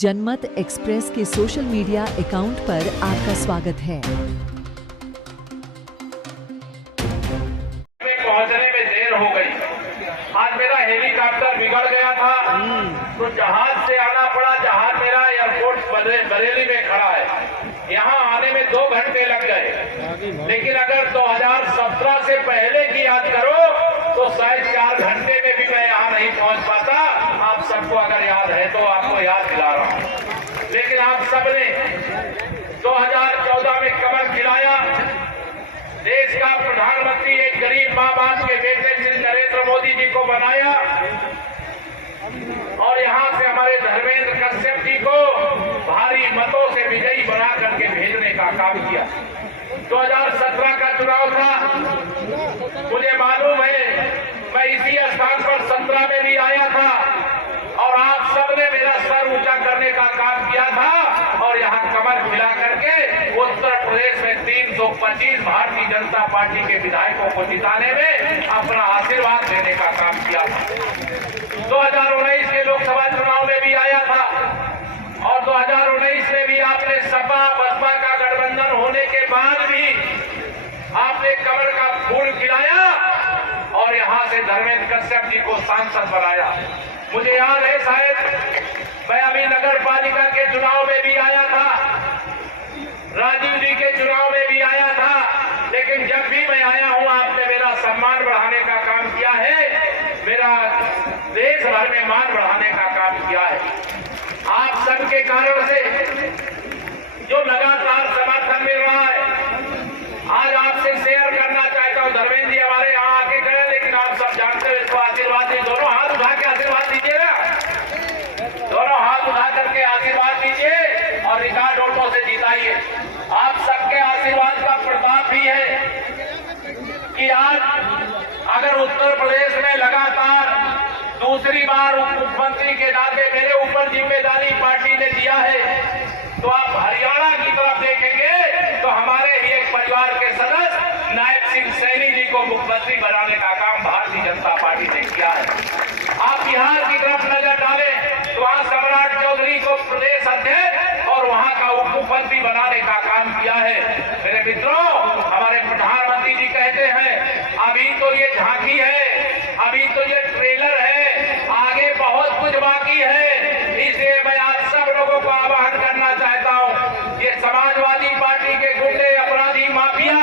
जनमत एक्सप्रेस के social media account पर आपका स्वागत है। पहुंचने में देर हो गई। आज मेरा हेलीकॉप्टर बिगड़ गया था तो जहाज से आना पड़ा। जहाज मेरा एयरपोर्ट बरेली में खड़ा है। यहाँ आने में 2 घंटे लग गए, लेकिन अगर 2017 से पहले की याद करो तो शायद 4 घंटे में भी मैं यहाँ नहीं पहुँच पाता। आप सबको अगर याद है तो आपको याद दिला रहा हूँ। लेकिन आप सबने 2014 में कमल खिलाया। देश का प्रधानमंत्री एक गरीब माँ बाप के बेटे श्री नरेंद्र मोदी जी को बनाया और यहाँ से हमारे धर्मेंद्र कश्यप जी को भारी मतों से विजयी बना करके भेजने का काम किया। 2017 का चुनाव था, मुझे मालूम है मैं इसी स्थान पर 17 में भी आया था और आप सबने मेरा सर ऊंचा करने का काम किया था और यहाँ कमल खिला करके उत्तर प्रदेश में 325 भारतीय जनता पार्टी के विधायकों को जिताने में अपना आशीर्वाद देने का काम किया था। 2019 के लोकसभा चुनाव में भी आया था और 2019 में भी आपने सपा बसपा का गठबंधन होने के बाद भी आपने कमल का फूल खिलाया और यहाँ से धर्मेंद्र कश्यप जी को सांसद बनाया। मुझे याद है, शायद मैं अभी नगर पालिका के चुनाव में भी आया था, राजीव जी के चुनाव में भी आया था, लेकिन जब भी मैं आया हूं आपने मेरा सम्मान बढ़ाने का काम किया है, मेरा देश भर में मान बढ़ाने का काम किया है। आप सबके कारण से जो लगातार समर्थन मिल रहा है, आज आपसे शेयर करना चाहता हूं। धर्मेंद्र जी हमारे यहाँ आके गए, लेकिन आप सब जानते हो इसको आशीर्वाद दीजिए। दोनों हाथ उठा के आशीर्वाद दीजिएगा, दोनों हाथ उठा करके आशीर्वाद दीजिए और रिकॉर्ड वोटों से जिताइए। आप सबके आशीर्वाद का प्रताप भी है कि आज अगर उत्तर प्रदेश में लगातार दूसरी बार उप मुख्यमंत्री के नाते मेरे ऊपर जिम्मेदारी पार्टी ने दिया है, तो आप हरियाणा की तरफ देखेंगे तो हमारे ही एक परिवार के सदस्य नायब सिंह सैनी जी को मुख्यमंत्री बनाने का काम भारतीय जनता पार्टी ने किया है। आप बिहार की तरफ नजर डालें तो वहां सम्राट चौधरी को प्रदेश अध्यक्ष और वहां का उप मुख्यमंत्री बनाने का काम किया है। मेरे मित्रों, हमारे प्रधानमंत्री जी कहते हैं अभी तो ये झांकी है, अभी तो ये ट्रेलर है, आगे बहुत कुछ बाकी है। इसलिए मैं आप सब लोगों को आह्वान करना चाहता हूं, ये समाजवादी पार्टी के गुंडे अपराधी माफिया,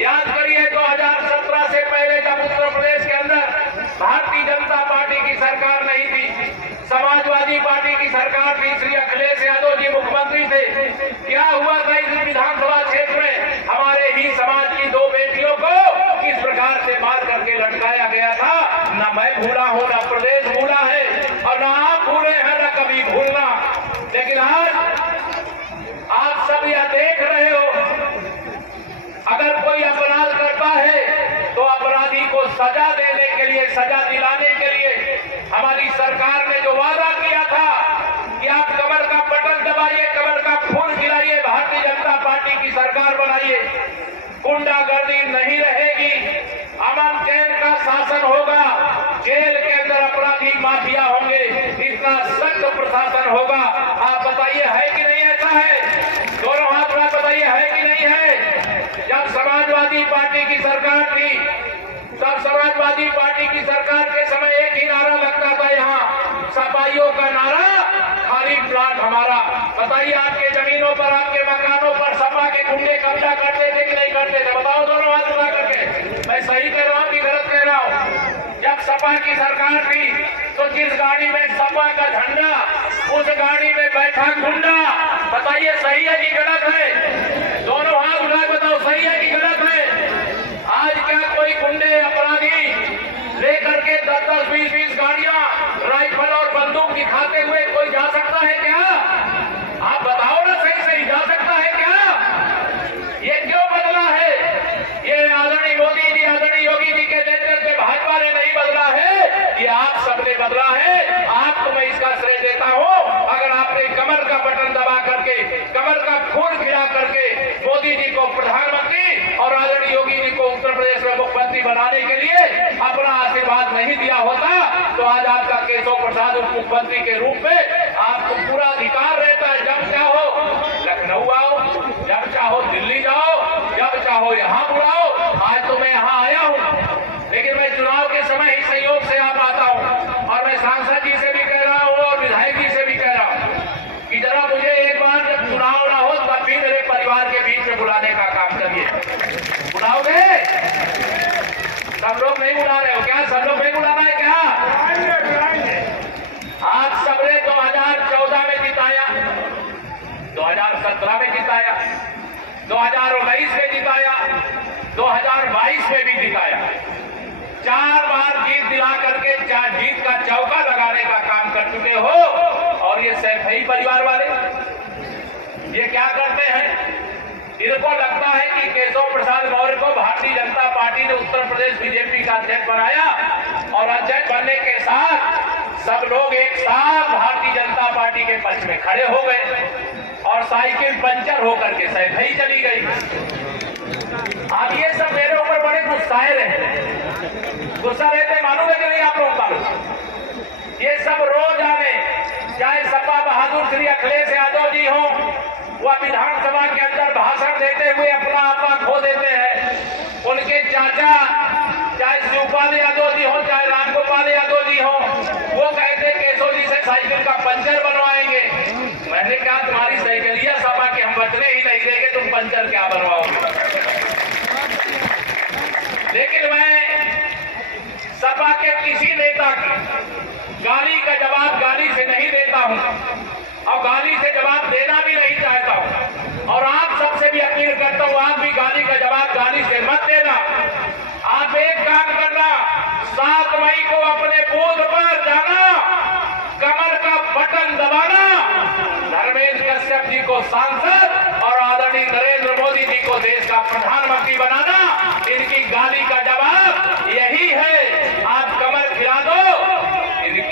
याद करिए 2017 से पहले जब उत्तर प्रदेश के अंदर भारतीय जनता पार्टी की सरकार नहीं थी, समाजवादी पार्टी की सरकार थी, श्री अखिलेश यादव जी मुख्यमंत्री थे, क्या हुआ था इस विधानसभा क्षेत्र में? हमारे ही समाज की 2 बेटियों को किस प्रकार से मार करके लटकाया गया था। न मैं भूला हूं, न प्रदेश भूला है और न आप भूले हैं, न कभी भूलना। लेकिन आज आप सब यह देख रहे हो, अगर कोई अपराध करता है तो अपराधी को सजा देने के लिए, सजा दिलाने के लिए हमारी सरकार ने जो वादा किया था कि आप कमल का बटन दबाइए, कमल का फूल खिलाइए, भारतीय जनता पार्टी की सरकार बनाइए, गुंडागर्दी नहीं रहेगी, अमन चैन का शासन होगा, जेल के अंदर अपराधी माफिया होंगे, इतना सख्त प्रशासन होगा। आप बताइए है कि नहीं ऐसा है? दोनों हाथ में बताइए है कि नहीं है? जब समाजवादी पार्टी की सरकार थी, तब समाजवादी पार्टी की सरकार के समय एक ही नारा लगता था, यहाँ सफाइयों का नारा, खाली प्लाट हमारा। बताइए आपके जमीनों पर, आपके मकानों पर सपा के गुंडे कब्जा करते थे कि नहीं करते थे? बताओ दोनों हाथ उठा करके। मैं सही कह रहा हूँ कि गलत कह रहा हूँ? जब सपा की सरकार थी तो जिस गाड़ी में सपा का झंडा, उस गाड़ी में बैठा गुंडा। बताइए सही है कि गलत है? दोनों हाथ उठा बताओ सही है कि गलत है? आज क्या कोई गुंडे अपराधी लेकर के 10-10, 20-20 गाड़ियां, राइफल और बंदूक दिखाते हुए कोई जा सकता है क्या? आप बताओ ना, सही जा सकता है क्या? ये क्यों बदला है? ये आदरणीय मोदी जी, आदरणीय योगी जी के नेतृत्व में भाजपा ने नहीं बदला है, ये आप सबने बदला है। आपको मैं इसका श्रेय देता हूं। अगर आपने कमल का बटन दबा करके, कमल का फूल खिला करके मोदी जी को प्रधानमंत्री और आदरणीय योगी जी को उत्तर प्रदेश में मुख्यमंत्री बनाने के लिए अपना आशीर्वाद नहीं दिया होता तो आज आपका केशव प्रसाद उप मुख्यमंत्री के रूप में आपको पूरा अधिकार सब लोग नहीं बुला रहे हो क्या? सब लोग नहीं बुलाना है क्या? आज सबने 2014 में जिताया, 2017 में जिताया, 2019 में जिताया, 2022 में भी जिताया। 4 बार जीत दिला करके जीत का चौका लगाने का काम कर चुके हो। और ये सैफई परिवार वाले ये क्या करते हैं? इनको लगता है कि केशव प्रसाद मौर्य को भारतीय जनता पार्टी ने उत्तर प्रदेश बीजेपी का अध्यक्ष बनाया और अध्यक्ष बनने के साथ सब लोग एक साथ भारतीय जनता पार्टी के पक्ष में खड़े हो गए और साइकिल पंचर होकर के सैफई चली गई। अब ये सब मेरे ऊपर बड़े गुस्साए रहे। गुस्सा रहते मालूम है कि नहीं आप लोग? मालूम ये सब रोज आने, चाहे सपा बहादुर श्री अखिलेश यादव जी हो, वह विधानसभा के अंदर भाषण देते हुए अपना आपा खो देते हैं। उनके चाचा चाहे शिवपाल यादव जी हो, चाहे रामगोपाल यादव जी हो, वो कहते केशव जी से साइकिल का पंचर बनवाएंगे। मैंने कहा तुम्हारी साइकिलिया सपा के हम बचने ही नहीं देंगे, तुम पंचर क्या बनवाओगे? लेकिन मैं सपा के किसी नेता की गाली का जवाब गाली से नहीं देता हूं और गाली से जवाब देना भी नहीं चाहता हूं। और आप सबसे भी अपील करता हूं, आप भी गाली का जवाब गाली से मत देना। आप एक काम करना, 7 मई को अपने बूथ पर जाना, कमर का बटन दबाना, धर्मेंद्र कश्यप जी को सांसद और आदरणीय नरेंद्र मोदी जी को देश का प्रधानमंत्री बनाना। इनकी गाली का जवाब यही है, आप कमर खिला दो।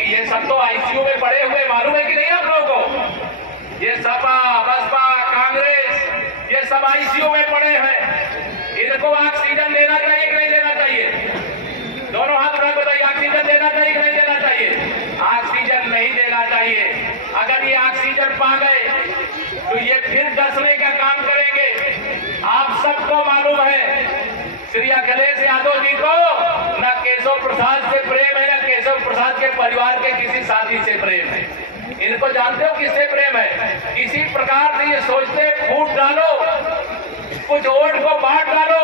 ये सब तो आईसीयू में पड़े हुए मालूम है कि नहीं आप लोगों को? ये सपा बसपा कांग्रेस ये सब आईसीयू में पड़े हैं। इनको ऑक्सीजन देना चाहिए कि नहीं देना चाहिए? दोनों हाथ उठा बताइए, ऑक्सीजन देना चाहिए कि नहीं देना चाहिए? ऑक्सीजन नहीं देना चाहिए। अगर ये ऑक्सीजन पा गए तो ये फिर डसने का काम करेंगे। आप सबको मालूम है श्री अखिलेश यादव जी को न केशव प्रसाद से प्रेम है, न केशव प्रसाद के परिवार के किसी साथी से प्रेम है। इनको जानते हो किससे प्रेम है? किसी प्रकार से ये सोचते फूट डालो, कुछ वोट को बांट डालो,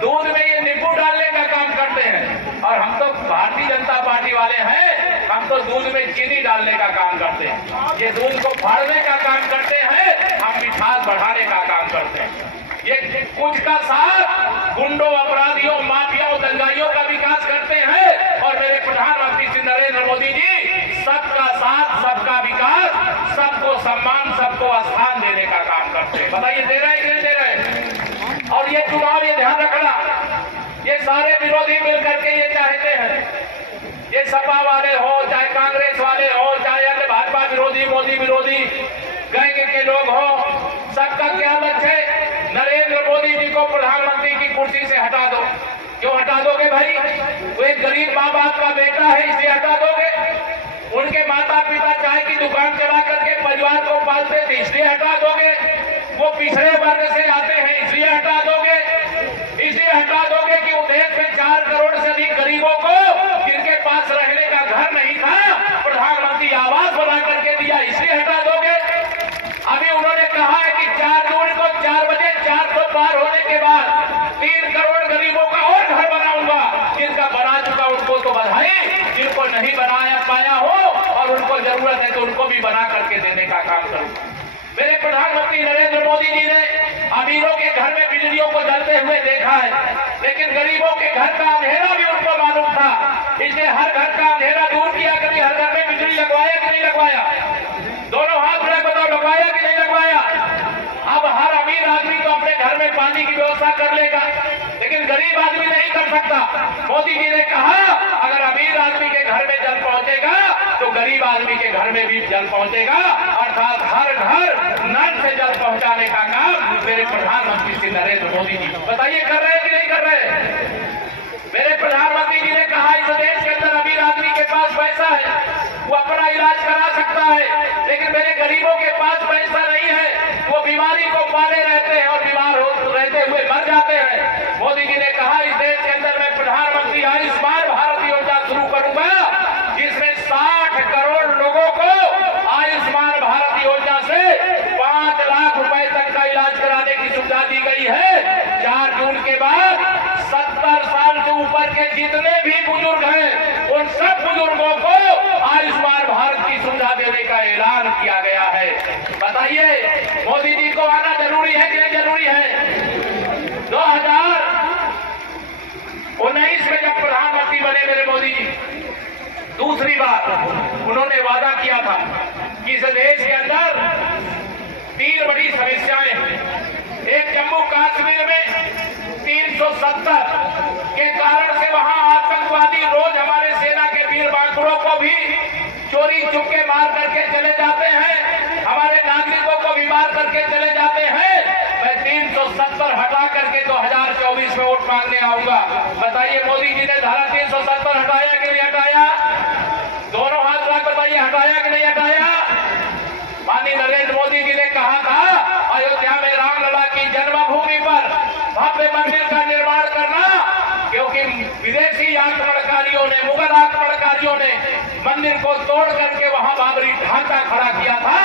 दूध में ये नींबू डालने का काम करते हैं। और हम तो भारतीय जनता पार्टी वाले हैं, हम तो दूध में चीनी डालने का काम करते हैं। ये दूध को फाड़ने का काम करते हैं, हम मिठास बढ़ाने का काम करते हैं। ये कुछ का साथ गुंडों, अपराधियों, माफियाओं, दंगाइयों का विकास करते हैं। और मेरे प्रधानमंत्री श्री नरेंद्र मोदी जी सबका साथ, सबका विकास, सबको सम्मान, सबको स्थान देने का काम करते हैं। बताइए दे रहे हैं कि नहीं दे रहे? और ये चुनाव ये ध्यान रखना, ये सारे विरोधी मिलकर के ये चाहते हैं, ये सपा वाले हो, चाहे कांग्रेस वाले हो, चाहे अन्य भाजपा विरोधी, मोदी विरोधी गैंग के लोग हो, सबका क्या लक्ष्य है? नरेंद्र मोदी जी को प्रधानमंत्री की कुर्सी से हटा दो। क्यों हटा दोगे भाई? वो एक गरीब माँ बाप का बेटा है, इसलिए हटा दोगे? उनके माता पिता चाय की दुकान चला करके परिवार को पालते थे, इसलिए हटा दोगे? वो पिछड़े वर्ग से आते हैं, इसलिए हटा दोगे? इसलिए हटा दोगे कि वो देश में 4 करोड़ से अधिक गरीबों को जिनके पास रहने का घर नहीं था, प्रधानमंत्री आवास बना करके दिया, इसलिए हटा दोगे? अभी उन्होंने कहा है कि 4 जून को 4 बजे 400 पार होने के बाद 3 करोड़ गरीबों का और घर बनाऊंगा। जिनका बना चुका उनको तो बधाई, जिनको नहीं बनाया पाया हो और उनको जरूरत है तो उनको भी बना करके देने का काम करूंगा। मेरे प्रधानमंत्री नरेंद्र मोदी जी ने अमीरों के घर में बिजलियों को जलते हुए देखा है, लेकिन गरीबों के घर का अंधेरा भी उनको मालूम था, इसलिए हर घर का अंधेरा दूर किया। कभी हर घर में बिजली लगवाया कि नहीं लगवाया? दोनों हाथ उठा बताओ, लगवाया कि नहीं लगवाया? अब हर अमीर आदमी तो अपने घर में पानी की व्यवस्था कर लेगा, लेकिन गरीब आदमी नहीं कर सकता। मोदी जी ने कहा अगर अमीर आदमी के घर में जल पहुंचेगा तो गरीब आदमी के घर में भी जल पहुंचेगा, अर्थात हर घर नल से जल पहुंचाने का काम मेरे प्रधानमंत्री श्री नरेंद्र मोदी जी बताइए कर रहे हैं कि नहीं कर रहे? मेरे प्रधानमंत्री जी ने कहा इस देश के अंदर अमीर आदमी के पास पैसा है, वो अपना इलाज करा सकता है, लेकिन मेरे गरीबों के पास पैसा नहीं है, वो बीमारी को पाले रहते हैं और बीमार रहते हुए मर जाते हैं। मोदी जी ने कहा इस देश के अंदर मैं प्रधानमंत्री आयुष्मान भारत योजना शुरू करूंगा, जिसमें 60 करोड़ लोगों को आयुष्मान भारत योजना से 5 लाख रुपए तक का इलाज कराने की सुविधा दी गई है। 4 जून के बाद 70 साल से ऊपर पर के जितने भी बुजुर्ग हैं उन सब बुजुर्गों को आयुष्मान भारत की सुविधा देने का ऐलान किया गया है। बताइए मोदी जी को आना जरूरी है कि नहीं जरूरी है? 2019 में जब प्रधानमंत्री बने मेरे मोदी जी, दूसरी बात उन्होंने वादा किया था कि इस देश के अंदर 3 बड़ी समस्याएं हैं। एक जम्मू कश्मीर में 370 के कारण से वहां आतंकवादी रोज हमारे सेना के वीर बांकुरों को भी चोरी चुपके मार करके चले जाते हैं, हमारे नागरिकों को भी मार करके चले जाते हैं। मैं 370 हटा करके 2024 में वोट मांगने आऊंगा। बताइए मोदी जी ने धारा 370 हटाया कि नहीं हटाया? दोनों हाथ रख बताइए, हटाया कि नहीं हटाया? माननीय नरेंद्र मोदी जी ने कहा था अयोध्या में रामलला की जन्मभूमि पर भव्य मंदिर का निर्माण करना, क्योंकि विदेशी आक्रमणकारियों ने, मुगल आक्रमणकारियों ने मंदिर को तोड़ करके वहां बाबरी ढांचा खड़ा किया था।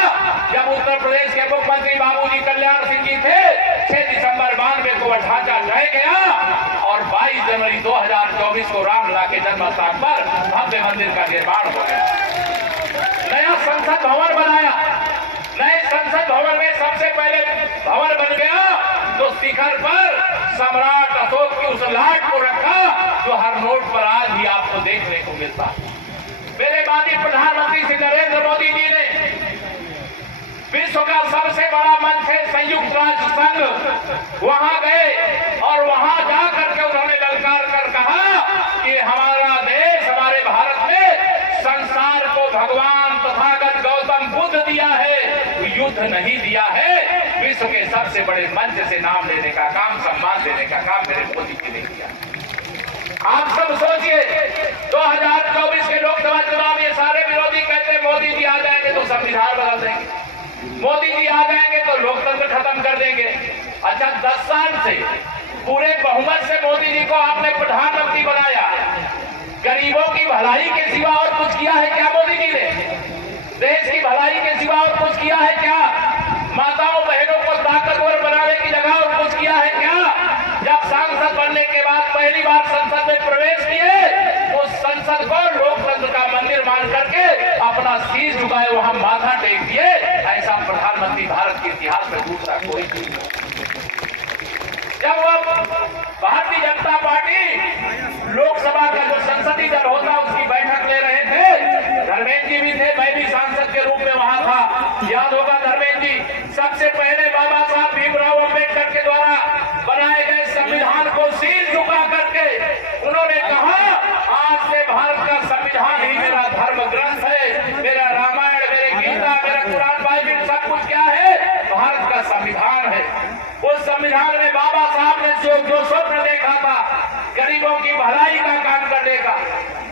जब उत्तर प्रदेश के मुख्यमंत्री बाबूजी कल्याण सिंह जी थे, 6 दिसंबर 92 को वह ढांचा ढह गया और 22 जनवरी 2024 को रामलला के जन्म स्थान पर भव्य मंदिर का निर्माण हो गया। नया संसद भवन बनाया, नए संसद भवन में सबसे पहले भवन बन गया तो शिखर पर सम्राट अशोक की उस लाट को रखा जो हर नोट पर आज भी आपको देखने को मिलता। मेरे माननीय प्रधानमंत्री श्री नरेंद्र मोदी जी ने विश्व का सबसे बड़ा मंच है संयुक्त राष्ट्र संघ, वहां गए और वहां जाकर के उन्होंने ललकार कर कहा कि हमारा देश, हमारे भारत में संसार को भगवान तथागत गौतम बुद्ध दिया है, युद्ध नहीं दिया है। विश्व के सबसे बड़े मंच से नाम लेने का काम, सम्मान देने का काम मेरे मोदी जी ने किया। आप सब सोचिए 2024 के लोकसभा चुनाव ये सारे विरोधी कहते हैं मोदी जी आ जाएंगे तो संविधान बदल देंगे, मोदी जी आ जाएंगे तो लोकतंत्र खत्म कर देंगे। अच्छा 10 साल से पूरे बहुमत से मोदी जी को आपने प्रधानमंत्री बनाया, गरीबों की भलाई के सिवा और कुछ किया है क्या मोदी जी ने? देश की भलाई के सिवा और कुछ किया है क्या? माताओं बहनों को ताकतवर बनाने की जगह और कुछ किया है क्या? जब सांसद बनने के बाद पहली बार संसद में प्रवेश किए, उस संसद को लोकतंत्र का मंदिर मान करके अपना शीश झुकाए वहां माथा टेक दिए। ऐसा प्रधानमंत्री भारत के इतिहास में दूसरा कोई नहीं। जब वह भारतीय जनता पार्टी लोकसभा का जो संसदीय दल होता उसकी बैठक ले रहे थे, धर्मेंद्र जी भी थे, मैं भी सांसद के रूप में वहां था। याद होगा धर्मेंद्र जी, सबसे पहले बाबा साहब भीमराव अम्बेडकर के द्वारा बनाए गए संविधान को शीश झुका करके उन्होंने कहा आज से भारत का संविधान ही मेरा धर्म ग्रंथ है, मेरा रामायण, मेरे गीता, मेरा कुरान, बाइबिल सब कुछ क्या है? भारत का संविधान है। उस संविधान में बाबा साहब ने जो स्वप्न देखा था, गरीबों की भलाई का काम करने का,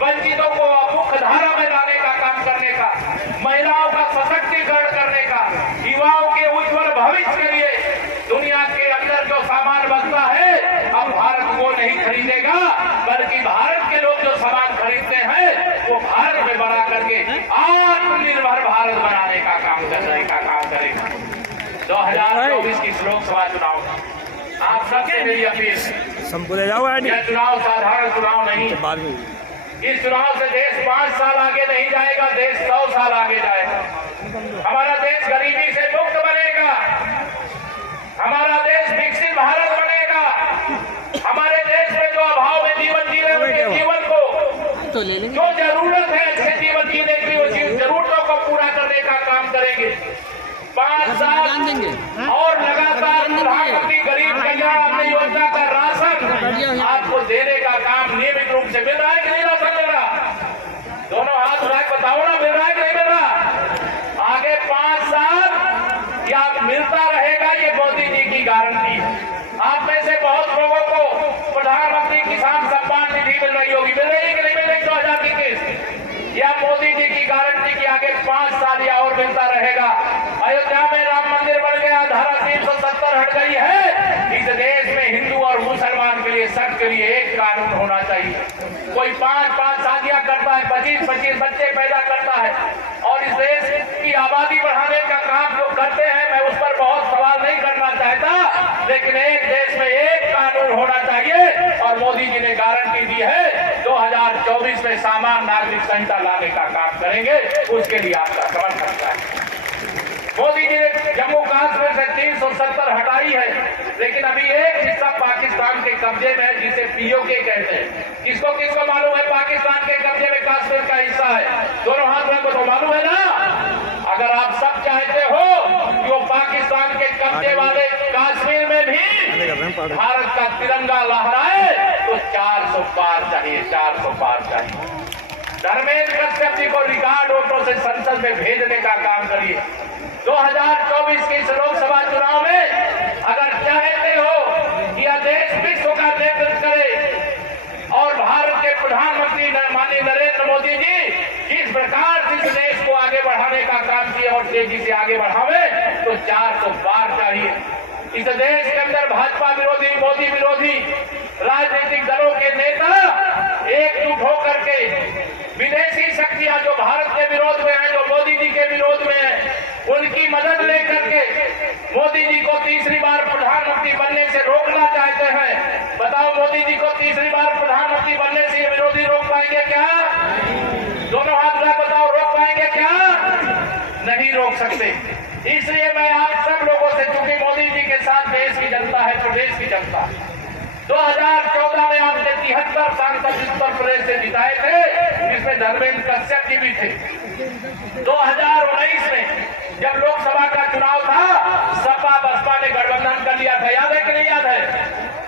वंचितों को मुख्य धारा में लाने का काम करने का, महिलाओं का सशक्तिकरण करने का, युवाओं के उज्जवल भविष्य के लिए दुनिया के अंदर जो सामान बनता है अब भारत वो नहीं खरीदेगा, बल्कि भारत के लोग जो सामान खरीदते हैं वो भारत में बना करके आत्मनिर्भर भारत बनाने का काम करने का काम करेगा। 2024 की लोकसभा चुनाव आप सबसे मेरी अपील, यह चुनाव साधारण चुनाव नहीं, इस चुनाव से देश 5 साल आगे नहीं जाएगा, देश 100 साल आगे जाएगा। हमारा देश गरीबी से मुक्त बनेगा, हमारा देश विकसित भारत बनेगा। हमारे देश में जो अभाव में जीवन जी रहे उनके जीवन को जो जरूरत है अच्छे जीवन जीने की, वो जरूरतों को पूरा करने का काम करेंगे। 5 साल और लगातार प्रधानमंत्री गरीब कल्याण अन्न योजना का राशन आपको देने का काम नियमित रूप से मिल रहा है कि नहीं राशन मिल रहा? दोनों हाथ उठा के बताओ ना, मिल रहा है कि नहीं मिल रहा? आगे 5 साल या मिलता रहेगा, ये मोदी जी की गारंटी है। आप में से बहुत लोगों को प्रधानमंत्री किसान सम्मान निधि मिल रही होगी, मिल रही है कि नहीं मिल रही? 2021 या मोदी जी की गारंटी की आगे 5 साल या और मिलता रहेगा। अयोध्या में राम मंदिर बन गया, धारा 370 हट गई है। इस देश में हिंदू और मुसलमान के लिए सबके लिए एक कानून होना चाहिए। कोई 5-5 शादियां करता है, 25-25 बच्चे पैदा करता है और इस देश की आबादी बढ़ाने का काम जो करते हैं, मैं उस पर बहुत सवाल नहीं करना चाहता, लेकिन एक देश में एक कानून होना चाहिए और और मोदी जी ने गारंटी दी है 2024 में सामान्य नागरिक संहिता लाने का काम करेंगे, उसके लिए आपका समर्थन चाहिए। मोदी जी ने जम्मू कश्मीर से 370 हटाई है, लेकिन अभी एक हिस्सा पाकिस्तान के कब्जे में है, जिसे पीओके कहते हैं। किसको किसको मालूम है पाकिस्तान के कब्जे में कश्मीर का हिस्सा है? दोनों हाथ में तो मालूम है ना। अगर आप सब चाहते हो कि वो पाकिस्तान के कब्जे वाले कश्मीर में भी भारत का तिरंगा लहराए, तो 400 पार चाहिए, 400 पार चाहिए। धर्मेंद्र कश्यप जी को रिकॉर्ड वोटों से संसद में भेजने का काम करिए। 2024 के इस लोकसभा चुनाव में अगर चाहते हो कि यह देश विश्व का नेतृत्व करे और भारत के प्रधानमंत्री माननीय नरेंद्र मोदी जी जिस प्रकार से इस देश को आगे बढ़ाने का काम किया और तेजी से आगे बढ़ावे, तो 400 पार चाहिए। इस देश के अंदर भाजपा विरोधी, मोदी विरोधी राजनीतिक दलों के नेता एकजुट होकर के विदेशी शक्तियां जो भारत के विरोध में है, जो मोदी जी के विरोध में है, उनकी मदद लेकर के मोदी जी को तीसरी बार प्रधानमंत्री बनने से रोकना चाहते हैं। बताओ, मोदी जी को तीसरी बार प्रधानमंत्री बनने से ये विरोधी रोक पाएंगे क्या? दोनों हाथ उठा बताओ, रोक पाएंगे क्या? नहीं रोक सकते। इसलिए मैं आप सब लोगों से, चूंकि मोदी जी के साथ देश की जनता है, प्रदेश की जनता, 2014 में आपने 73 सांसद उत्तर प्रदेश से जिताए थे, जिसमें धर्मेंद्र कश्यप जी भी थे। 2019 में जब लोकसभा का चुनाव था, सपा बसपा ने गठबंधन कर लिया था, याद है कि नहीं याद है?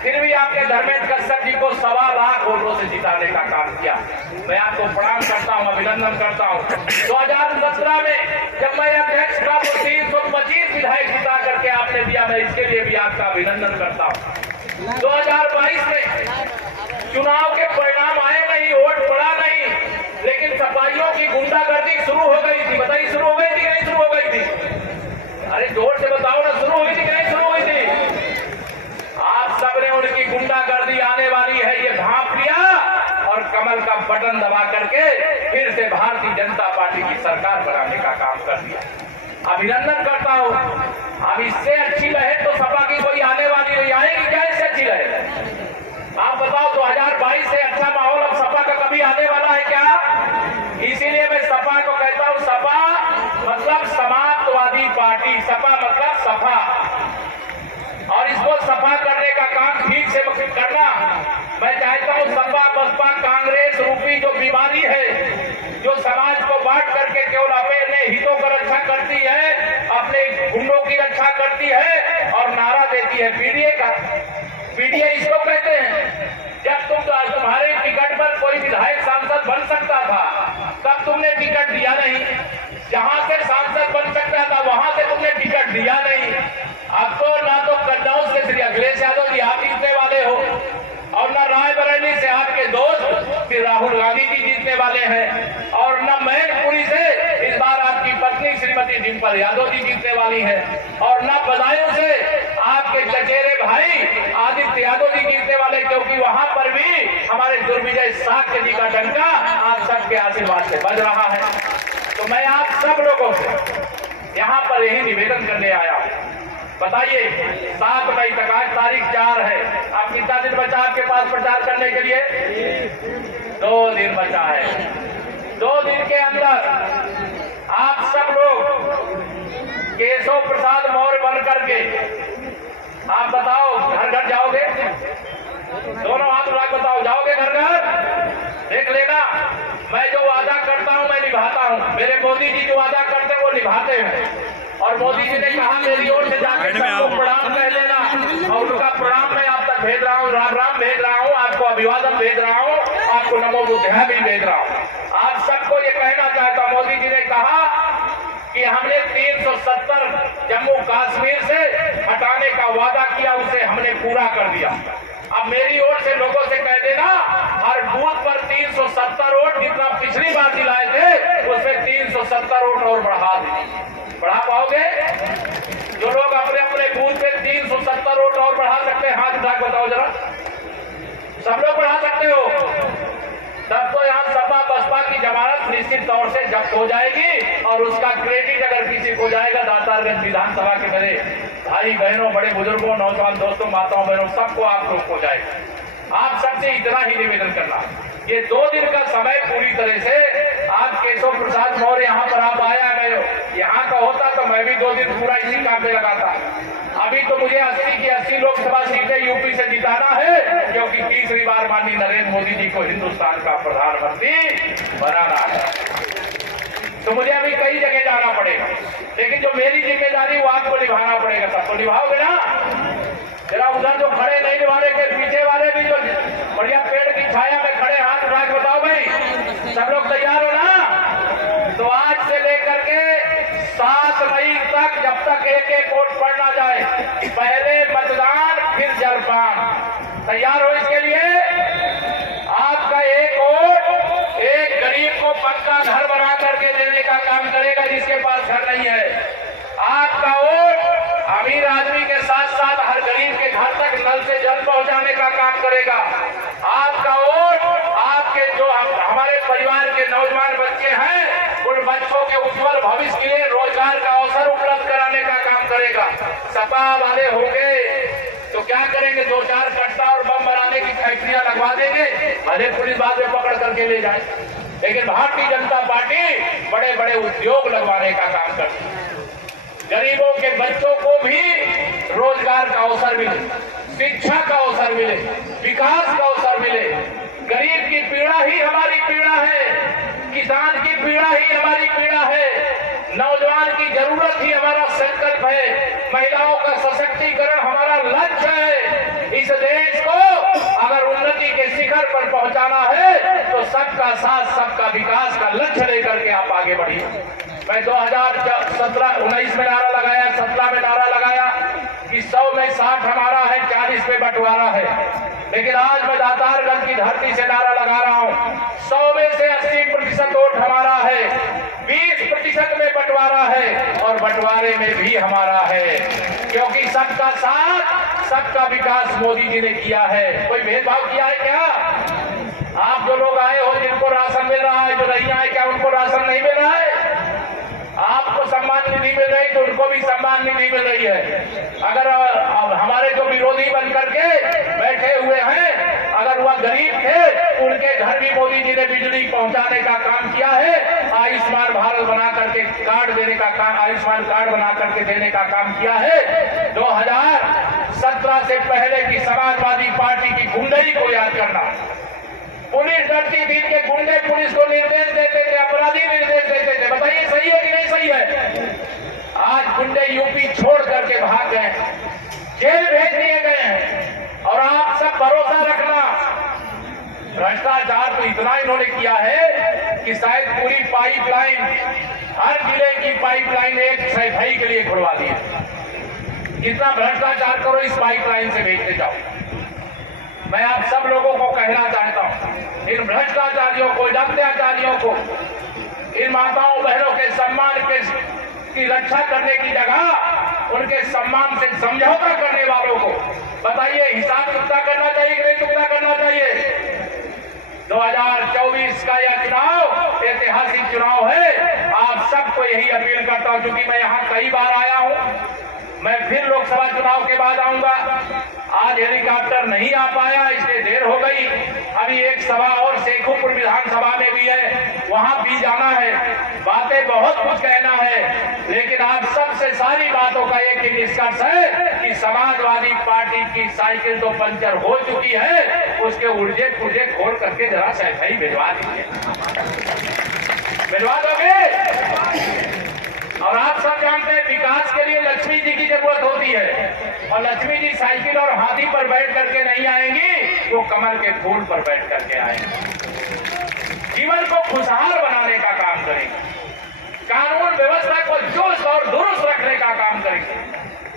फिर भी आपके धर्मेंद्र कश्यप जी को 1.25 लाख वोटों से जिताने का काम किया। मैं आपको प्रणाम करता हूं, अभिनंदन करता हूं। 2017 में जब मैं अध्यक्ष था, तो 325 विधायक जिता करके आपने दिया, मैं इसके लिए भी आपका अभिनंदन करता हूं। 2022 में चुनाव के परिणाम आए नहीं, वोट पड़ा नहीं, लेकिन सपाइयों की गुंडागर्दी शुरू हो गई थी। बताइए, शुरू हो गई थी कि नहीं शुरू हो गई थी? अरे जोर से बताओ ना, शुरू हुई थी कि नहीं शुरू हुई थी? आप सबने उनकी गुंडागर्दी आने वाली है ये भांप लिया और कमल का बटन दबा करके फिर से भारतीय जनता पार्टी की सरकार बनाने का काम कर दिया। अभिनंदन करता हूं। अब इससे अच्छी लहर तो सपा की कोई आने वाली नहीं, आएगी क्या इससे अच्छी लहर? आप बताओ, 2022 से अच्छा माहौल अब सपा का कभी आने वाला है क्या? इसीलिए मैं सपा को कहता हूं, सपा मतलब समाजवादी पार्टी, सपा मतलब सफा, और इसको सफा करने का काम ठीक से करना। मैं चाहता हूं सपा बसपा कांग्रेस रूपी जो बीमारी है, जो समाज को बांट करके केवल अपने हितों की रक्षा करती है, अपने गुंडों की रक्षा करती है और नारा देती है पीडीए का। पीडीए इसको कहते हैं। जब तुम्हारे टिकट पर कोई विधायक सांसद बन सकता था, तब तुमने टिकट दिया नहीं। जहां से सांसद बन सकता था, वहां से तुमने टिकट दिया नहीं। अब तो ना तो कन्नौज से श्री अखिलेश यादव जी आप जीतने वाले हो, और न रायबरेली से आपके दोस्त श्री राहुल गांधी जी जीतने वाले हैं, और न मैनपुरी से इस बार आपकी पत्नी श्रीमती डिम्पल यादव जी जीतने वाली है, और न बदायूं से आपके चचेरे भाई आदित्य यादव जी जीतने वाले, क्योंकि वहां पर भी हमारे दुर्विजय साक्य जी का डंका आप सबके आशीर्वाद से बज रहा है। तो मैं आप सब लोगों से यहाँ पर यही निवेदन करने आया हूँ। बताइए, 7 मई तक, आज तारीख 4 है, आप कितना दिन बचा आपके पास प्रचार करने के लिए? 2 दिन बचा है। 2 दिन के अंदर आप सब लोग केशव प्रसाद मौर्य बन करके आप बताओ, घर घर जाओगे? दोनों हाथ उठा बताओ, जाओगे घर घर? देख लेना, मैं जो वादा करता हूं मैं निभाता हूं। मेरे मोदी जी जो वादा करते हैं वो निभाते हैं, और मोदी जी ने कहा मेरी ओर से जाकर सबको प्रणाम कह देना, और उनका प्रणाम मैं आप तक भेज रहा हूँ, राम राम भेज रहा हूँ, आपको अभिवादन भेज रहा हूँ, आपको नमो बुद्धाय भी भेज रहा हूँ। आप सबको ये कहना चाहता हूँ, मोदी जी ने कहा कि हमने 370 जम्मू कश्मीर से हटाने का वादा किया, उसे हमने पूरा कर दिया। अब मेरी ओर से लोगों से कह देना, हर बूथ पर 370 वोट, जितना पिछली बार दिलाए थे उसमें 370 वोट और बढ़ा दीजिए। बढ़ा पाओगे? जो लोग अपने अपने बूथ पे 370 वोट और बढ़ा सकते हैं, हाथ उठा बताओ जरा। सब लोग बढ़ा सकते हो? तब तो यहाँ सपा बसपा की जमानत निश्चित तौर से जब्त हो जाएगी, और उसका क्रेडिट अगर किसी को जाएगा, दातारगंज विधानसभा के मेरे भाई बहनों, बड़े बुजुर्गों, नौजवान दोस्तों, माताओं बहनों, सबको आप लोग को जाएगा। आप सबसे इतना ही निवेदन करना, ये 2 दिन का समय पूरी तरह से आप केशव प्रसाद मौर्य यहाँ पर आप आया गए हो, यहाँ का होता तो मैं भी 2 दिन पूरा इसी काम पे लगाता। अभी तो मुझे 80 की 80 लोकसभा सीटें यूपी से जिताना है, क्योंकि तीसरी बार माननीय नरेंद्र मोदी जी को हिंदुस्तान का प्रधानमंत्री बनाना है। तो मुझे अभी कई जगह जाना पड़ेगा, लेकिन जो मेरी जिम्मेदारी वो आपको निभाना पड़ेगा। सबको निभाओगे ना? जरा उधर जो खड़े नहीं निभाने के पीछे वाले भी जो बढ़िया पेड़ की छाया में खड़े हाथ उठा के बताओ भाई, सब लोग तैयार हो ना? तो आज से लेकर के 7 मई तक, जब तक एक एक वोट पड़ना जाए, पहले मतदान फिर जलपान। तैयार हो इसके लिए? आपका एक वोट एक गरीब को पक्का घर बना करके देने का काम करेगा जिसके पास घर नहीं है। आपका वोट अमीर आदमी के साथ साथ हर गरीब के घर तक नल से जल पहुंचाने का काम करेगा। आपका वोट आपके जो हमारे परिवार के नौजवान बच्चे हैं, उन बच्चों के उज्जवल भविष्य के लिए रोजगार का अवसर उपलब्ध कराने का काम करेगा। सपा वाले होंगे तो क्या करेंगे? 2-4 कट्टा और बम बनाने की फैक्ट्रियां लगवा देंगे, भले पुलिस बाद में पकड़ करके ले जाए। लेकिन भारतीय जनता पार्टी बड़े बड़े उद्योग लगवाने का काम करती है। गरीबों के बच्चों को भी रोजगार का अवसर मिले, शिक्षा का अवसर मिले, विकास का अवसर मिले। गरीब की पीड़ा ही हमारी पीड़ा है, किसान की पीड़ा ही हमारी पीड़ा है, नौजवान की जरूरत ही हमारा संकल्प है, महिलाओं का सशक्तिकरण हमारा लक्ष्य है। इस देश को अगर उन्नति के शिखर पर पहुंचाना है तो सबका साथ सबका विकास का लक्ष्य लेकर के आप आगे बढ़िए। मैं 2017-19 में नारा लगाया, 17 में नारा लगाया कि 100 में 60 हमारा है, 40 पे बंटवारा है। लेकिन आज मैं दातारगंज की धरती से नारा लगा रहा हूं, 100 में से 80% वोट हमारा है, 20% में बंटवारा है और बंटवारे में भी हमारा है, क्योंकि सबका साथ सबका विकास मोदी जी ने किया है। कोई भेदभाव किया है क्या? आप जो लोग आए हो जिनको राशन मिल रहा है, जो नहीं आए क्या उनको राशन नहीं मिल रहा है? आपको सम्मान निधि मिल रही तो उनको भी सम्मान निधि मिल रही है। अगर हमारे जो विरोधी बन करके बैठे हुए हैं, अगर वह गरीब थे उनके घर भी मोदी जी ने बिजली पहुंचाने का काम किया है, आयुष्मान भारत बना करके कार्ड देने का काम, आयुष्मान कार्ड बना करके देने का काम किया है। 2017 से पहले की समाजवादी पार्टी की गुंडई को याद करना। पुलिस डरती थी के गुंडे पुलिस को निर्देश देते थे, अपराधी निर्देश देते थे। बताइए सही है कि नहीं सही है? आज गुंडे यूपी छोड़ करके भाग गए, जेल भेज दिए गए हैं। और आप सब भरोसा रखना, भ्रष्टाचार तो इतना इन्होंने किया है कि शायद पूरी पाइपलाइन, हर जिले की पाइपलाइन एक सफाई के लिए खुलवा दी है। जितना भ्रष्टाचार करो इस पाइपलाइन से भेजते जाओ। मैं आप सब लोगों को कहना चाहता हूं, इन भ्रष्टाचारियों को, इन अत्याचारियों को, इन माताओं बहनों के सम्मान की रक्षा करने की जगह उनके सम्मान से समझौता करने वालों को बताइए हिसाब चुकता करना चाहिए कि नहीं चुकता करना चाहिए? 2024 का यह चुनाव ऐतिहासिक चुनाव है। आप सबको यही अपील करता हूं, क्योंकि मैं यहाँ कई बार आया हूं, मैं फिर लोकसभा चुनाव के बाद आऊंगा। आज हेलीकॉप्टर नहीं आ पाया, इसलिए देर हो गई। अभी एक सभा और शेखुपुर विधानसभा में भी है, वहां भी जाना है। बातें बहुत कुछ कहना है, लेकिन आप सबसे सारी बातों का एक ही निष्कर्ष है कि समाजवादी पार्टी की साइकिल तो पंचर हो चुकी है, उसके उर्जे पुर्जे खोल करके जरा सही भिजवा दीजिए। भिजवा दोगे? और आप सब जानते हैं विकास के लिए लक्ष्मी जी की जरूरत होती है, और लक्ष्मी जी साइकिल और हाथी पर बैठ करके नहीं आएंगी, वो कमल के फूल पर बैठ करके आएंगी। जीवन को खुशहाल बनाने का काम करेंगे, कानून व्यवस्था को चुस्त और दुरुस्त रखने का काम करेंगे।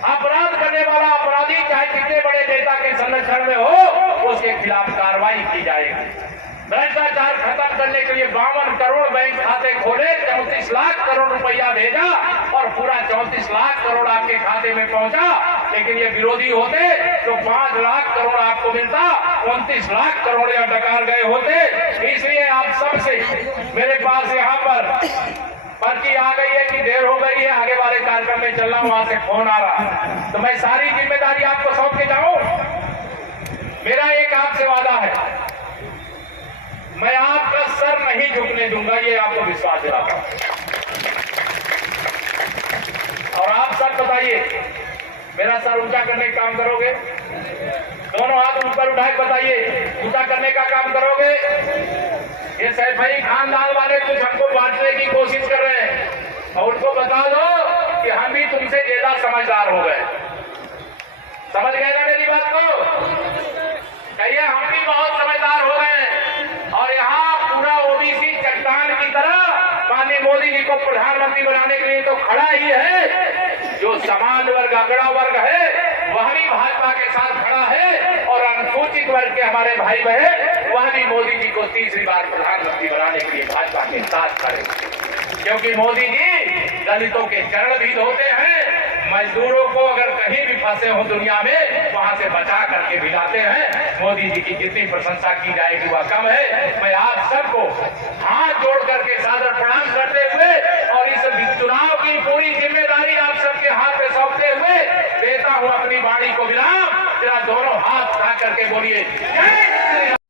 अपराध करने वाला अपराधी चाहे कितने बड़े नेता के संरक्षण में हो, उसके खिलाफ कार्रवाई की जाएगी। भ्रष्टाचार खत्म करने के लिए 52 करोड़ बैंक खाते खोले, 34 लाख करोड़ रुपया भेजा और पूरा 34 लाख करोड़ आपके खाते में पहुंचा। लेकिन ये विरोधी होते तो 5 लाख करोड़ आपको मिलता, 29 लाख करोड़ यहाँ डकार गए होते। इसलिए आप सबसे मेरे पास यहाँ पर पर्ची आ गई है कि देर हो गई है, आगे वाले कार्यक्रम में चलना, वहां से फोन आ रहा, तो मैं सारी जिम्मेदारी आपको सौंप के जाऊं। मेरा एक आपसे वादा है, मैं आपका सर नहीं झुकने दूंगा, ये आपको विश्वास दिलाता हूं। और आप सब बताइए, मेरा सर ऊंचा करने का काम करोगे? दोनों हाथ ऊपर उठा के बताइए, ऊंचा करने का काम करोगे? ये सैफई खानदान वाले कुछ हमको बांटने की कोशिश कर रहे हैं, और उनको बता दो कि हम भी तुमसे ज्यादा समझदार हो गए। समझ गए ना मेरी बात को? कहिए हम भी बहुत समझदार हो गए, और यहाँ पूरा ओबीसी चट्टान की तरह माननीय मोदी जी को प्रधानमंत्री बनाने के लिए तो खड़ा ही है। जो समान वर्ग, अगड़ा वर्ग है, वह भी भाजपा के साथ खड़ा है, और अनुसूचित वर्ग के हमारे भाई बहन वह भी मोदी जी को तीसरी बार प्रधानमंत्री बनाने के लिए भाजपा के साथ खड़े, क्योंकि मोदी जी दलितों के चरण भी धोते हैं, मजदूरों को अगर कहीं भी फंसे हो दुनिया में वहां से बचा करके भिलाते हैं। मोदी जी की जितनी प्रशंसा की जाएगी वह कम है। मैं आप सबको हाथ जोड़ करके सादर प्रणाम करते हुए और इस चुनाव की पूरी जिम्मेदारी आप सबके हाथ में सौंपते हुए देता हूं अपनी वाणी को विराम। जरा दोनों हाथ उठा करके बोलिए जय श्री राम।